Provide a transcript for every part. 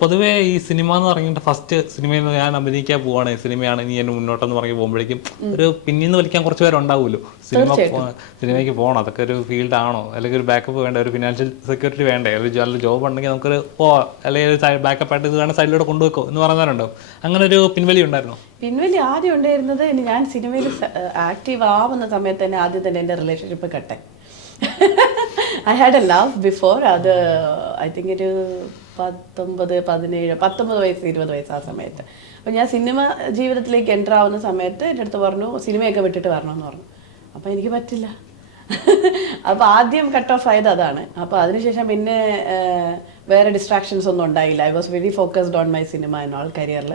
പൊതുവേ ഈ സിനിമ എന്ന് പറഞ്ഞിട്ട് ഫസ്റ്റ് സിനിമയിൽ നിന്ന് ഞാൻ അഭിനയിക്കാൻ പോവാണ്. സിനിമയാണ് ഇനി എന്നെ മുന്നോട്ടെന്ന് പറഞ്ഞ് പോകുമ്പോഴേക്കും ഒരു പിന്നീന്ന് നിന്ന് വലിക്കാൻ കുറച്ച് പേരുണ്ടാവുമല്ലോ സിനിമ സിനിമയ്ക്ക് പോകണം അതൊക്കെ ഒരു ഫീൽഡ് ആണോ? അല്ലെങ്കിൽ ഒരു ബാക്കപ്പ് വേണ്ട? ഒരു ഫിനാൻഷ്യൽ സെക്യൂരിറ്റി വേണ്ടേ? ഒരു നല്ല ജോബ് ഉണ്ടെങ്കിൽ നമുക്കൊരു പോവാം അല്ലെങ്കിൽ ഒരു ബാക്കപ്പ് ആയിട്ട് ഇത് വേണം സൈഡിലൂടെ കൊണ്ടുവെക്കോ എന്ന് പറയുന്നവരുണ്ടോ അങ്ങനെ ഒരു പിൻവലി ഉണ്ടായിരുന്നോ? പിൻവലി ആദ്യം ഉണ്ടായിരുന്നത് ഞാൻ സിനിമയിൽ ആക്റ്റീവ് ആവുന്ന സമയത്ത് തന്നെ ആദ്യം തന്നെ എന്റെ relationship കട്ടെ. I had a love before അത് ഐ തിങ്ക് ഒരു പത്തൊമ്പത് പതിനേഴ് പത്തൊമ്പത് വയസ്സ് ഇരുപത് വയസ്സ് ആ സമയത്ത്. അപ്പം ഞാൻ സിനിമ ജീവിതത്തിലേക്ക് എന്റർ ആവുന്ന സമയത്ത് എന്റെ അടുത്ത് പറഞ്ഞു സിനിമയൊക്കെ വിട്ടിട്ട് വരണമെന്ന് പറഞ്ഞു. അപ്പം എനിക്ക് പറ്റില്ല. അപ്പോൾ ആദ്യം കട്ട് ഓഫ് ആയത് അതാണ്. അപ്പോൾ അതിനുശേഷം പിന്നെ വേറെ ഡിസ്ട്രാക്ഷൻസ് ഒന്നും ഉണ്ടായില്ല. I was very focused on my cinema and all കരിയറിൽ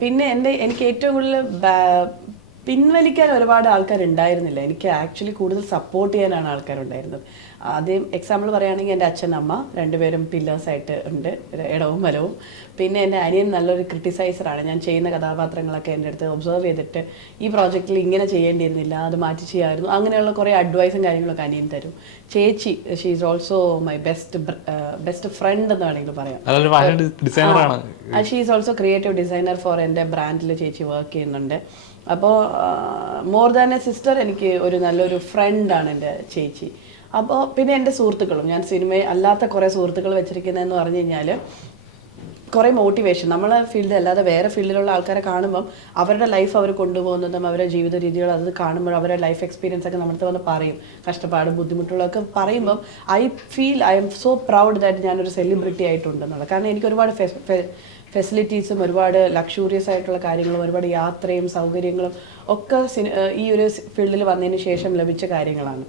പിന്നെ എന്റെ എനിക്ക് ഏറ്റവും കൂടുതൽ പിൻവലിക്കാൻ ഒരുപാട് ആൾക്കാർ ഉണ്ടായിരുന്നില്ല എനിക്ക് ആക്ച്വലി കൂടുതൽ സപ്പോർട്ട് ചെയ്യാനാണ് ആൾക്കാരുണ്ടായിരുന്നത്. ആദ്യം എക്സാമ്പിൾ പറയുകയാണെങ്കിൽ എന്റെ അച്ഛൻ അമ്മ രണ്ടുപേരും പില്ലേഴ്സായിട്ട് ഉണ്ട്. ഇടവും വലവും. പിന്നെ എന്റെ അനിയൻ നല്ലൊരു ക്രിട്ടിസൈസറാണ് ഞാൻ ചെയ്യുന്ന കഥാപാത്രങ്ങളൊക്കെ എന്റെ അടുത്ത് ഒബ്സർവ് ചെയ്തിട്ട് ഈ പ്രോജക്റ്റിൽ ഇങ്ങനെ ചെയ്യേണ്ടിയിരുന്നില്ല അത് മാറ്റി ചെയ്യാമായിരുന്നു. അങ്ങനെയുള്ള കുറേ അഡ്വൈസും കാര്യങ്ങളൊക്കെ അനിയൻ തരും. ചേച്ചി she is also my best best friend എന്ന് വേണമെങ്കിൽ പറയാം. She is also creative designer for എന്റെ ബ്രാൻഡിൽ ചേച്ചി വർക്ക് ചെയ്യുന്നുണ്ട്. അപ്പോൾ മോർ ദാൻ എ സിസ്റ്റർ എനിക്ക് ഒരു നല്ലൊരു ഫ്രണ്ടാണ് എന്റെ ചേച്ചി. അപ്പോൾ പിന്നെ എന്റെ സുഹൃത്തുക്കളും ഞാൻ സിനിമ അല്ലാത്ത കുറേ സുഹൃത്തുക്കൾ വെച്ചിരിക്കുന്നതെന്ന് പറഞ്ഞു കഴിഞ്ഞാൽ കുറേ മോട്ടിവേഷൻ നമ്മളെ ഫീൽഡ് അല്ലാതെ വേറെ ഫീൽഡിലുള്ള ആൾക്കാരെ കാണുമ്പം അവരുടെ ലൈഫ് അവർ കൊണ്ടുപോകുന്നതും അവരുടെ ജീവിത രീതികൾ അത് കാണുമ്പോൾ അവരുടെ ലൈഫ് എക്സ്പീരിയൻസ് ഒക്കെ നമ്മുടെ വന്ന് പറയും. കഷ്ടപ്പാടും ബുദ്ധിമുട്ടുകളൊക്കെ പറയുമ്പം I feel I'm so proud that ഞാനൊരു സെലിബ്രിറ്റി ആയിട്ടുണ്ടെന്നുള്ളത്. കാരണം എനിക്ക് ഒരുപാട് ഫെസിലിറ്റീസും ഒരുപാട് ലക്ഷൂറിയസ് ആയിട്ടുള്ള കാര്യങ്ങളും ഒരുപാട് യാത്രയും സൗകര്യങ്ങളും ഒക്കെ ഈ ഒരു ഫീൽഡിൽ വന്നതിന് ശേഷം ലഭിച്ച കാര്യങ്ങളാണ്.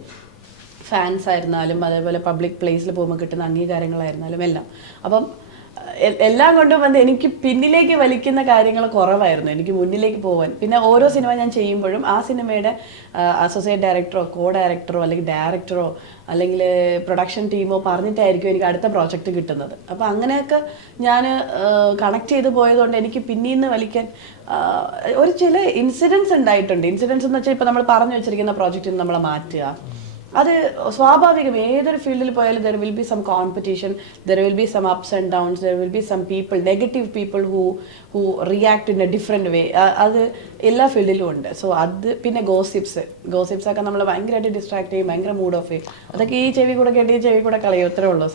ഫാൻസ് ആയിരുന്നാലും അതേപോലെ പബ്ലിക് പ്ലേസിൽ പോകുമ്പോൾ കിട്ടുന്ന അംഗീകാരങ്ങളായിരുന്നാലും എല്ലാം. അപ്പം എല്ലാം കൊണ്ടും വന്ന് എനിക്ക് പിന്നിലേക്ക് വലിക്കുന്ന കാര്യങ്ങൾ കുറവായിരുന്നു. എനിക്ക് മുന്നിലേക്ക് പോകാൻ പിന്നെ ഓരോ സിനിമ ഞാൻ ചെയ്യുമ്പോഴും ആ സിനിമയുടെ അസോസിയേറ്റ് ഡയറക്ടറോ കോ ഡയറക്ടറോ അല്ലെങ്കിൽ ഡയറക്ടറോ അല്ലെങ്കിൽ പ്രൊഡക്ഷൻ ടീമോ പറഞ്ഞിട്ടായിരിക്കും എനിക്ക് അടുത്ത പ്രോജക്റ്റ് കിട്ടുന്നത്. അപ്പോൾ അങ്ങനെയൊക്കെ ഞാൻ കണക്ട് ചെയ്ത് പോയതുകൊണ്ട് എനിക്ക് പിന്നീന്ന് നിന്ന് വലിക്കാൻ ഒരു ചില ഇൻസിഡൻസ് ഉണ്ടായിട്ടുണ്ട്. ഇൻസിഡൻസ് എന്ന് വെച്ചാൽ ഇപ്പോൾ നമ്മൾ പറഞ്ഞു വെച്ചിരിക്കുന്ന പ്രോജക്റ്റിൽ നമ്മളെ മാറ്റുക. അത് സ്വാഭാവികം ഏതൊരു ഫീൽഡിൽ പോയാലും there will be some competition there will be some ups and downs there will be some people negative people who who react in a different way അത് എല്ലാ ഫീൽഡിലും ഉണ്ട്. സോ അത് പിന്നെ ഗോസിപ്സ് ഗോസിപ്സ് ഒക്കെ നമ്മൾ ഭയങ്കരമായിട്ട് ഡിസ്ട്രാക്ട് ചെയ്യും ഭയങ്കര മൂഡ് ഓഫ് ചെയ്യും. അതൊക്കെ ഈ ചെവി കൂടെ കേട്ട് ഈ ചെവി കൂടെ കളയും. ഇത്രേ ഉള്ളൂ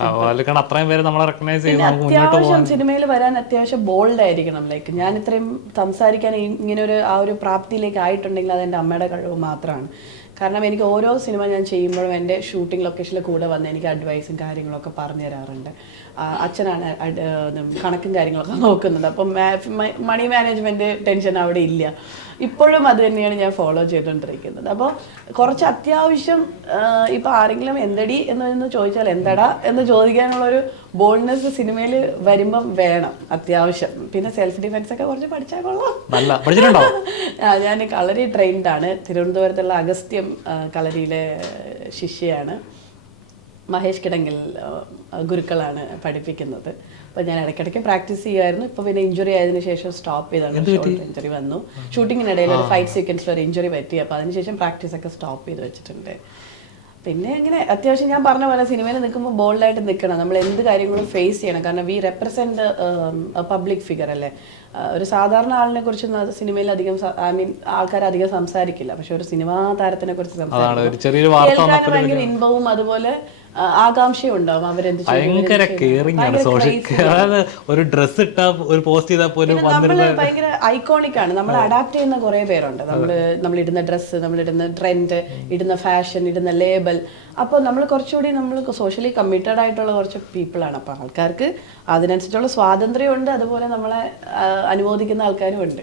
അത്യാവശ്യം സിനിമയിൽ വരാൻ അത്യാവശ്യം ബോൾഡ് ആയിരിക്കണം. ലൈക്ക് ഞാൻ ഇത്രയും സംസാരിക്കാൻ ഇങ്ങനെ ഒരു ആ ഒരു പ്രാപ്തിയിലേക്ക് ആയിട്ടുണ്ടെങ്കിൽ അത് എന്റെ അമ്മയുടെ കഴിവ് മാത്രമാണ്. കാരണം എനിക്ക് ഓരോ സിനിമ ഞാൻ ചെയ്യുമ്പോഴും എന്റെ ഷൂട്ടിംഗ് ലൊക്കേഷനിൽ കൂടെ വന്ന് എനിക്ക് അഡ്വൈസും കാര്യങ്ങളൊക്കെ പറഞ്ഞു തരാറുണ്ട്. അച്ഛനാണ് കണക്കും കാര്യങ്ങളൊക്കെ നോക്കുന്നത്. അപ്പം മണി മാനേജ്മെന്റ് ടെൻഷൻ അവിടെ ഇല്ല. ഇപ്പോഴും അത് തന്നെയാണ് ഞാൻ ഫോളോ ചെയ്തുകൊണ്ടിരിക്കുന്നത് അപ്പോൾ കുറച്ച് അത്യാവശ്യം ഇപ്പോൾ ആരെങ്കിലും എന്തടി എന്ന് ചോദിച്ചാൽ എന്തടാ എന്ന് ചോദിക്കാനുള്ളൊരു ബോൾഡ്നെസ് സിനിമയിൽ വരുമ്പം വേണം അത്യാവശ്യം. പിന്നെ സെൽഫ് ഡിഫെൻസ് ഒക്കെ കുറച്ച് പഠിച്ചാൽ കൊള്ളാം. ഞാൻ കളരി ട്രെയിൻഡാണ് തിരുവനന്തപുരത്തുള്ള അഗസ്ത്യം കളരിയിലെ ശിഷ്യയാണ്. മഹേഷ് കിടങ്ങിൽ ഗുരുക്കളാണ് പഠിപ്പിക്കുന്നത്. അപ്പോൾ ഞാൻ ഇടയ്ക്കിടയ്ക്ക് പ്രാക്ടീസ് ചെയ്യുമായിരുന്നു. ഇപ്പോൾ പിന്നെ ഇഞ്ചുറി ആയതിന് ശേഷം സ്റ്റോപ്പ് ചെയ്താണ്. ഇഞ്ചുറി വന്നു. ഷൂട്ടിങ്ങിനിടയിൽ ഒരു ഫൈറ്റ് സീക്വൻസിൽ ഒരു ഇഞ്ചുറി പറ്റി. അപ്പോൾ അതിനുശേഷം പ്രാക്ടീസ് ഒക്കെ സ്റ്റോപ്പ് ചെയ്ത് വെച്ചിട്ടുണ്ട്. പിന്നെ അങ്ങനെ അത്യാവശ്യം ഞാൻ പറഞ്ഞ പോലെ സിനിമയിൽ നിൽക്കുമ്പോൾ ബോൾഡായിട്ട് നിൽക്കണം. നമ്മൾ എന്ത് കാര്യങ്ങളും ഫേസ് ചെയ്യണം. കാരണം വി റെപ്രസെന്റ് പബ്ലിക് ഫിഗർ അല്ലേ? ഒരു സാധാരണ ആളിനെ കുറിച്ച് സിനിമയിൽ അധികം ഐ മീൻ ആൾക്കാർ അധികം സംസാരിക്കില്ല. പക്ഷെ ഒരു സിനിമാ താരത്തിനെ കുറിച്ച് സംസാരിക്കും ഭയങ്കര ഇൻപവും അതുപോലെ ആ, ആകാംക്ഷയും ഉണ്ടാവും അവരെന്ത് ഭയങ്കര ഇവരെന്ത് ആണ് സോഷ്യൽ. അതായത് ഒരു ഡ്രസ് ഇട്ടാ ഒരു പോസ്റ്റ് ചെയ്താൽ പോലും ഭയങ്കര ഐക്കോണിക് ആണ്. നമ്മൾ അഡാപ്റ്റ് ചെയ്യുന്ന കുറെ പേരുണ്ട്. നമ്മൾ നമ്മൾ ഇടുന്ന ഡ്രസ്സ് നമ്മൾ ഇടുന്ന ട്രെൻഡ് ഇടുന്ന ഫാഷൻ ഇടുന്ന ലേബൽ അപ്പോൾ നമ്മൾ കുറച്ചുകൂടി നമ്മൾ സോഷ്യലി കമ്മിറ്റഡ് ആയിട്ടുള്ള കുറച്ച് പീപ്പിൾ ആണ്. അപ്പോൾ ആൾക്കാർക്ക് അതിനനുസരിച്ചുള്ള സ്വാതന്ത്ര്യമുണ്ട്. അതുപോലെ നമ്മളെ അനുമോദിക്കുന്ന ആൾക്കാരും ഉണ്ട്